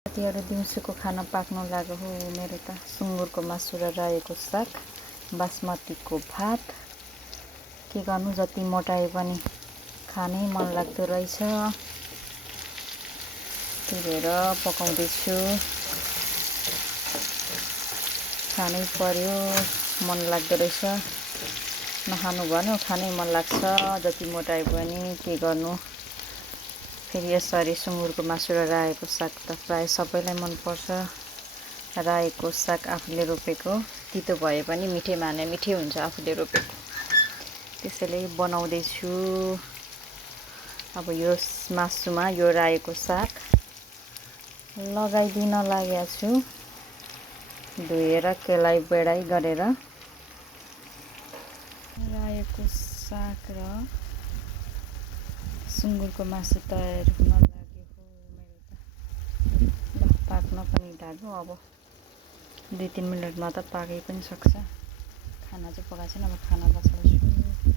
साथीहरु दिउँसोको खाना पाक्न लाग्यो हो मेरो त सुँगुरको मासु र रायोको साग बासमतीको भात के गर्नु जति मोटाए पनि खानै मन लाग्दो रहेछ त्यही भएर पकाउँदै छु खानै पर्यो मन लाग्दो रहेछ नखानु भन्यो खानै मन लाग्छ जति मोटाए पनि के गर्नु फेरि यसरी सुँगुरको मासु र रायोको साग त प्राय सबैलाई मन पर्छ रायोको साग आफूले रोपेको तितो भए पनि मिठै माने मिठै हुन्छ आफूले रोपेको त्यसैले बनाउँदै छु अब यो मासुमा यो रायोको साग लगाइदिन लागेको छु धोएर केलाई बेडाई गरेर रायोको साग र सुँगुरको मासु तयार हुन लाग्यो हो मेरो त ल पाक्न पनि लाग्यो अब 2-3 मिनेटमा त पाकै पनि सक्छ खाना चाहिँ पकाएको छैन अब खाना बसाल्छु